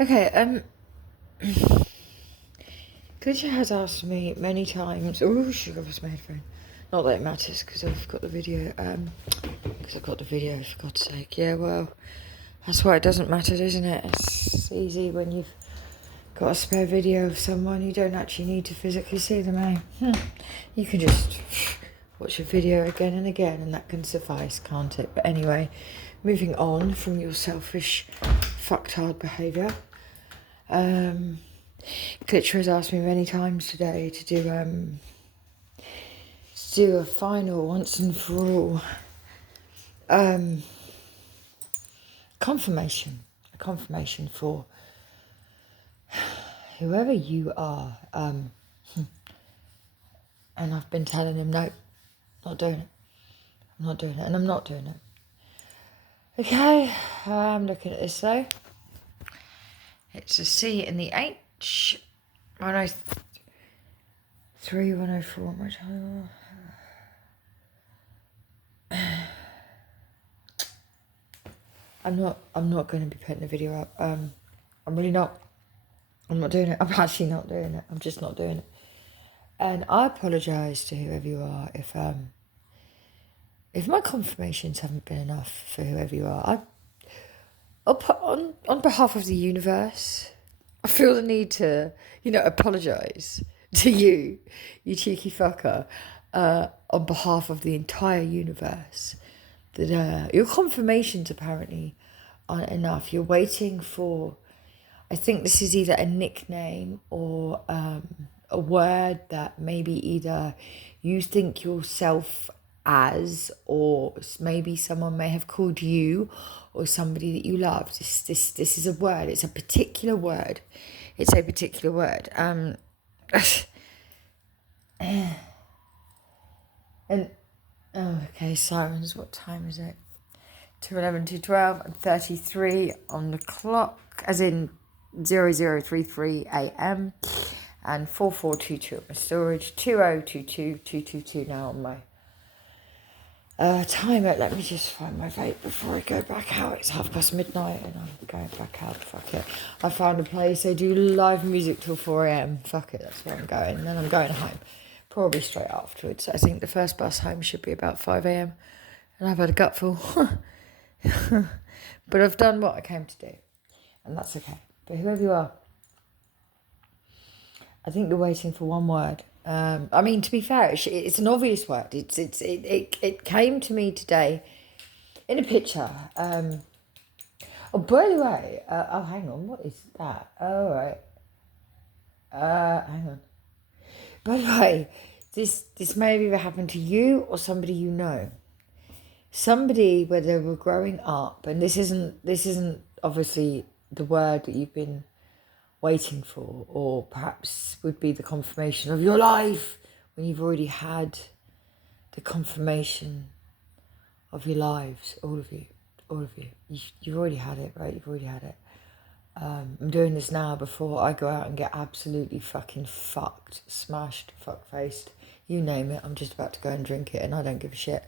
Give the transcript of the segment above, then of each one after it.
Okay, Glitcher has asked me many times. Oh, sugar was my headphone. Not that it matters because I've got the video. Because I've got the video, for God's sake. Yeah, well, that's why it doesn't matter, isn't it? It's easy when you've got a spare video of someone. You don't actually need to physically see them, eh? You can just watch a video again and again, and that can suffice, can't it? But anyway, moving on from your selfish, fucktard behaviour. Glitcher has asked me many times today to do a final, once and for all, confirmation. A confirmation for whoever you are. And I've been telling him, no, not doing it. I'm not doing it, and I'm not doing it. Okay, I'm looking at this though. It's a C and the H. 103, 104, my child. I'm not going to be putting the video up. I'm really not. I'm not doing it. I'm actually not doing it. I'm just not doing it. And I apologise to whoever you are if my confirmations haven't been enough for whoever you are. I'll put on behalf of the universe, I feel the need to, apologise to you cheeky fucker, on behalf of the entire universe, that your confirmations apparently aren't enough. You're waiting for, I think this is either a nickname or a word that maybe either you think yourself as, or maybe someone may have called you or somebody that you love. This is a word. It's a particular word. And okay, sirens. What time is it? 2:11, 2:12, and 33 on the clock, as in 0033 a.m. and 4422 at my storage. 2022222 now on my timer. Let me just find my vape before I go back out. It's midnight and I'm going back out. Fuck it. I found a place. They do live music till 4 a.m. Fuck it, that's where I'm going. And then I'm going home, probably straight afterwards. I think the first bus home should be about 5 a.m. and I've had a gutful. But I've done what I came to do, and that's okay. But whoever you are, I think you're waiting for one word. I mean, to be fair, it's an obvious word. It came to me today in a picture. Oh, by the way, hang on, what is that? Oh, right. Hang on. By the way, this may have either happened to you or somebody you know. Somebody where they were growing up, and this isn't obviously the word that you've been waiting for, or perhaps would be the confirmation of your life when you've already had the confirmation of your lives. All of you. You've already had it, right? You've already had it. I'm doing this now before I go out and get absolutely fucking fucked, smashed, fuck-faced, you name it. I'm just about to go and drink it and I don't give a shit.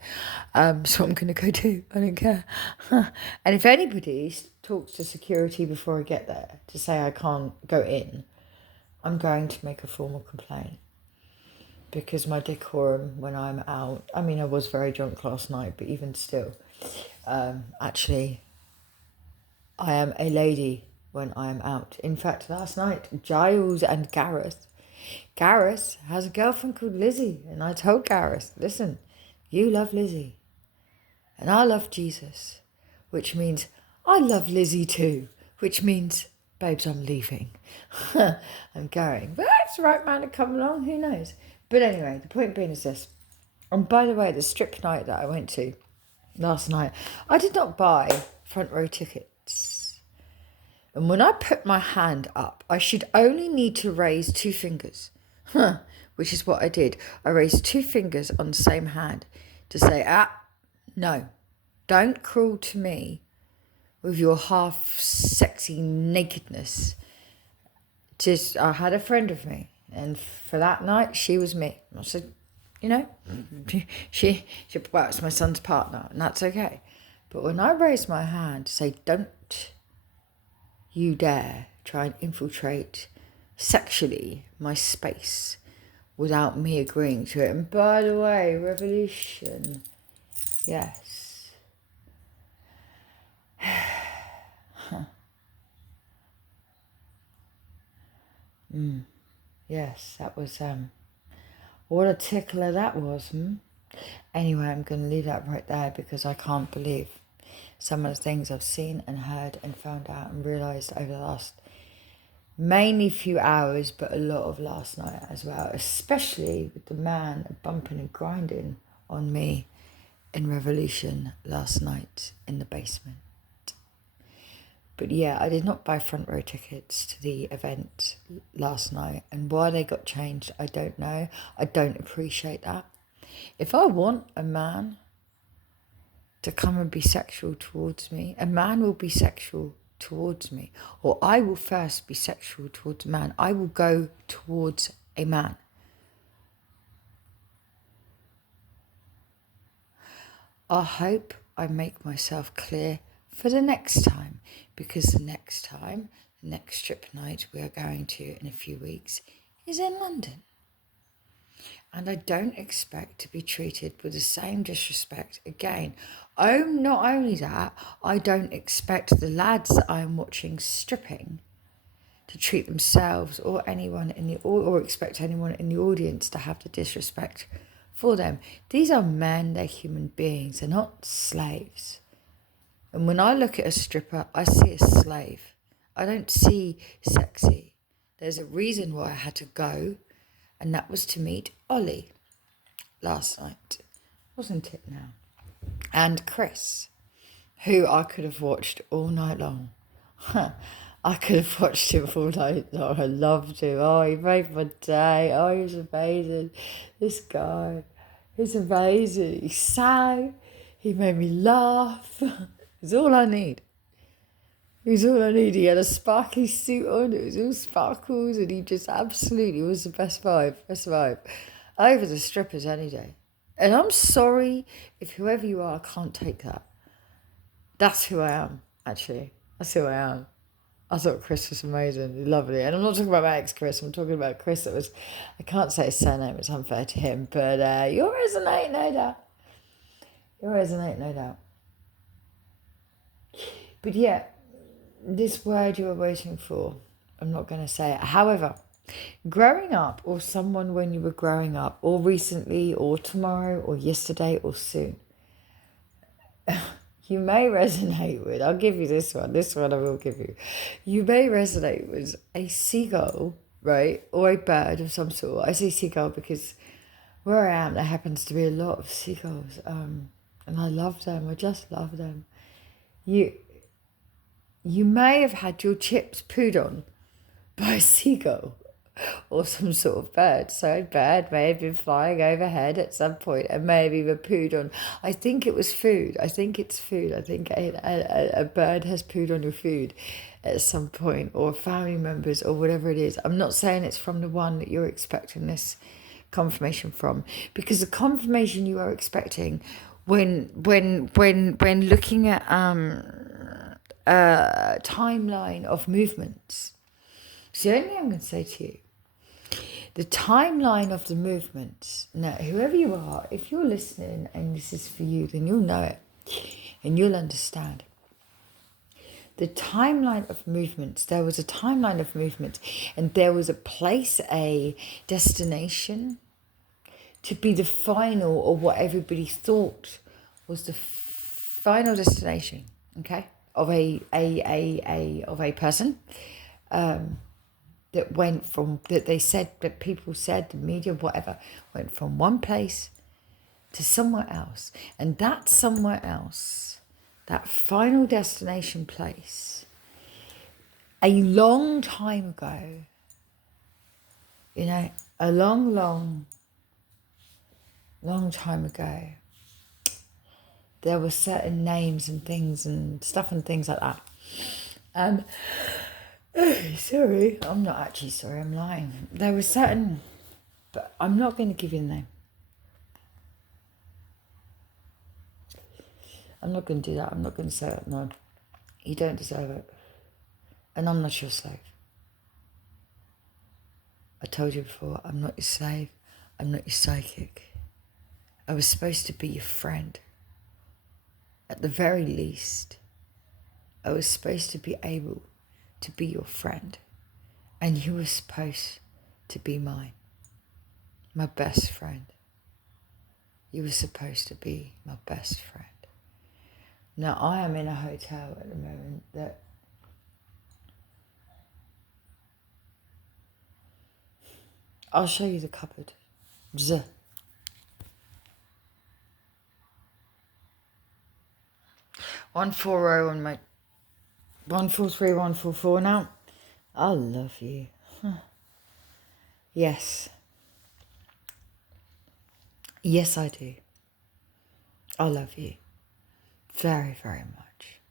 So I'm going to go too. I don't care. And if anybody talks to security before I get there to say I can't go in, I'm going to make a formal complaint. Because my decorum when I'm out, I mean, I was very drunk last night, but even still, actually, I am a lady when I am out. In fact, last night, Giles and Gareth has a girlfriend called Lizzie, and I told Gareth, listen, you love Lizzie, and I love Jesus, which means I love Lizzie too, which means, babes, I'm leaving. I'm going. But that's the right man to come along, who knows? But anyway, the point being is this. And by the way, the strip night that I went to last night, I did not buy front row tickets. And when I put my hand up, I should only need to raise 2 fingers, which is what I did. I raised 2 fingers on the same hand to say, no, don't crawl to me with your half sexy nakedness. I had a friend with me, and for that night, she was me. I said, it's my son's partner, and that's okay. But when I raised my hand to say, don't you dare try and infiltrate sexually my space without me agreeing to it. And by the way, revolution, yes. Yes, that was, what a tickler that was. Anyway, I'm going to leave that right there because I can't believe some of the things I've seen and heard and found out and realised over the last mainly few hours, but a lot of last night as well, especially with the man bumping and grinding on me in Revolution last night in the basement. But yeah, I did not buy front row tickets to the event last night, and why they got changed, I don't know. I don't appreciate that. If I want a man to come and be sexual towards me, a man will be sexual towards me, or I will first be sexual towards a man. I will go towards a man. I hope I make myself clear for the next time, because the next strip night we are going to in a few weeks is in London. And I don't expect to be treated with the same disrespect again. Oh, not only that, I don't expect the lads that I'm watching stripping to treat themselves or anyone or expect anyone in the audience to have the disrespect for them. These are men, they're human beings, they're not slaves. And when I look at a stripper, I see a slave. I don't see sexy. There's a reason why I had to go, and that was to meet Ollie last night, wasn't it now? And Chris, who I could have watched all night long. I could have watched him all night long. I loved him. Oh, he made my day. Oh, he was amazing. This guy, he's amazing. He sang. He made me laugh. It's all I need. It was all I need. He had a sparkly suit on. It was all sparkles, and he just absolutely was the best vibe. Over the strippers any day. And I'm sorry if whoever you are can't take that. That's who I am, actually. That's who I am. I thought Chris was amazing, lovely. And I'm not talking about my ex-Chris, I'm talking about Chris that was, I can't say his surname, it's unfair to him, but you'll resonate, no doubt. You'll resonate, no doubt. But yeah, this word you were waiting for, I'm not going to say it. However, growing up, or someone when you were growing up, or recently, or tomorrow, or yesterday, or soon, you may resonate with, I'll give you this one I will give you. You may resonate with a seagull, right? Or a bird of some sort. I say seagull because where I am, there happens to be a lot of seagulls. And I love them. I just love them. You may have had your chips pooed on by a seagull or some sort of bird. So a bird may have been flying overhead at some point and may have even pooed on. I think it was food. I think it's food. I think a bird has pooed on your food at some point, or family members, or whatever it is. I'm not saying it's from the one that you're expecting this confirmation from, because the confirmation you are expecting when looking at timeline of movements. So the only thing I'm going to say to you, the timeline of the movements. Now, whoever you are, if you're listening and this is for you, then you'll know it and you'll understand. The timeline of movements, there was a timeline of movement, and there was a place, a destination to be the final, or what everybody thought was the final destination, okay, of a person that went from, that they said, that people said, the media, whatever, went from one place to somewhere else. And that somewhere else, that final destination place, a long time ago, a long time ago, there were certain names and things and stuff and things like that. Sorry, I'm not actually sorry, I'm lying. There were certain, but I'm not going to give you the name. I'm not going to do that. I'm not going to say it. No, you don't deserve it. And I'm not your slave. I told you before, I'm not your slave. I'm not your psychic. I was supposed to be your friend. At the very least, I was supposed to be able to be your friend. And you were supposed to be mine. My best friend. You were supposed to be my best friend. Now, I am in a hotel at the moment that I'll show you the cupboard. Bzz. 140 on my 143, 144 now. I love you. Yes. Yes, I do. I love you. Very, very much.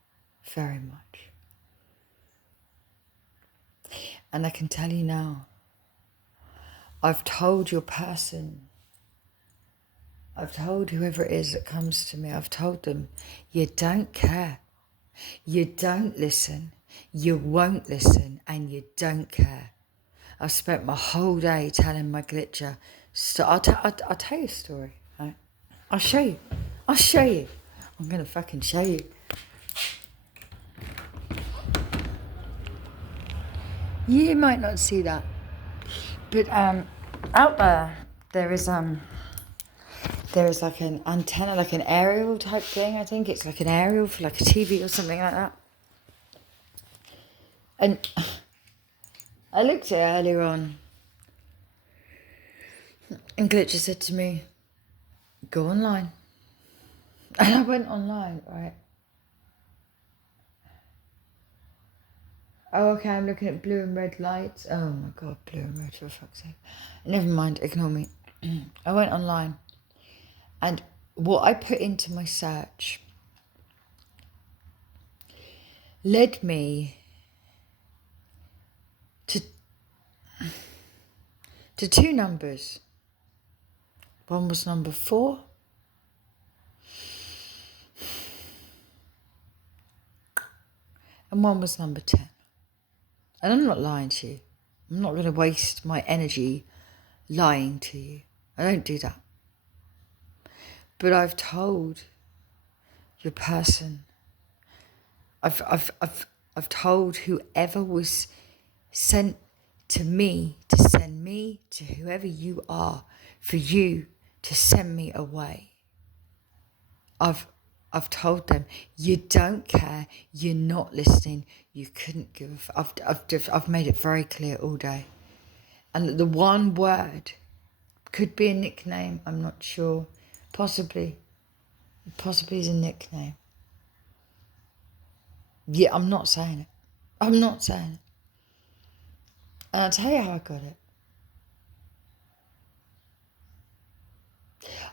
Very much. And I can tell you now, I've told your person, I've told whoever it is that comes to me, I've told them, you don't care. You don't listen. You won't listen. And you don't care. I've spent my whole day telling my glitcher. I'll tell you a story. Right? I'll show you. I'll show you. I'm going to fucking show you. You might not see that. But out there is like an antenna, like an aerial type thing. I think it's like an aerial for like a TV or something like that. And I looked at it earlier on, and Glitcher said to me, go online. And I went online, right? Oh, okay, I'm looking at blue and red lights. Oh my God, blue and red, for fuck's sake. Never mind, ignore me. I went online, and what I put into my search led me to two numbers. One was number 4. And one was number 10. And I'm not lying to you. I'm not going to waste my energy lying to you. I don't do that. But I've told your person, I've told whoever was sent to me to send me to whoever you are, for you to send me away. I've told them, you don't care, you're not listening, you couldn't give. I've made it very clear all day. And the one word could be a nickname, I'm not sure. Possibly is a nickname. Yeah, I'm not saying it. I'm not saying it. And I'll tell you how I got it.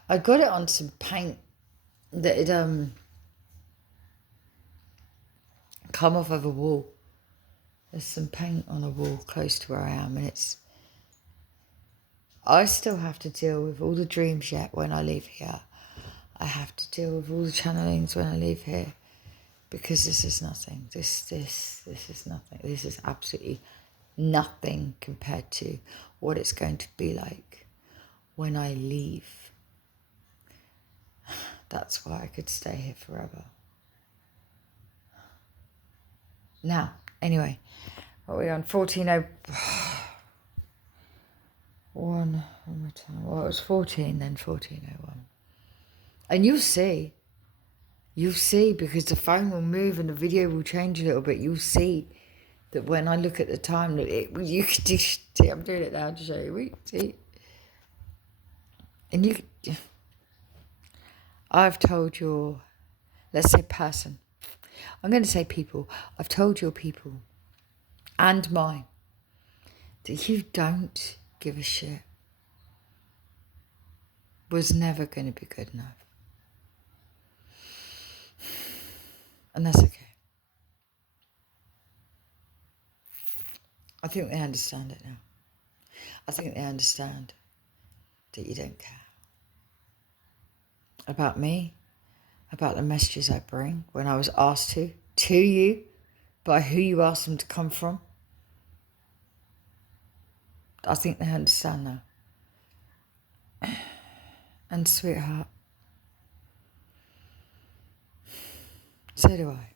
I got it on some paint that had come off of a wall. There's some paint on a wall close to where I am, and I still have to deal with all the dreams yet when I leave here. I have to deal with all the channelings when I leave here, because this is nothing. This is nothing. This is absolutely nothing compared to what it's going to be like when I leave. That's why I could stay here forever. Now, anyway, what are we on? 1401. One more time. Well, it was 14, then 1401. And you'll see, because the phone will move and the video will change a little bit. You'll see that when I look at the time, that you can see, I'm doing it now to show you. See? And I've told your, let's say person, I'm going to say people, I've told your people and mine that you don't give a shit was never going to be good enough. And that's okay. I think they understand it now. I think they understand that you don't care about me, about the messages I bring when I was asked to you, by who you asked them to come from. I think they understand now. And sweetheart, so do I.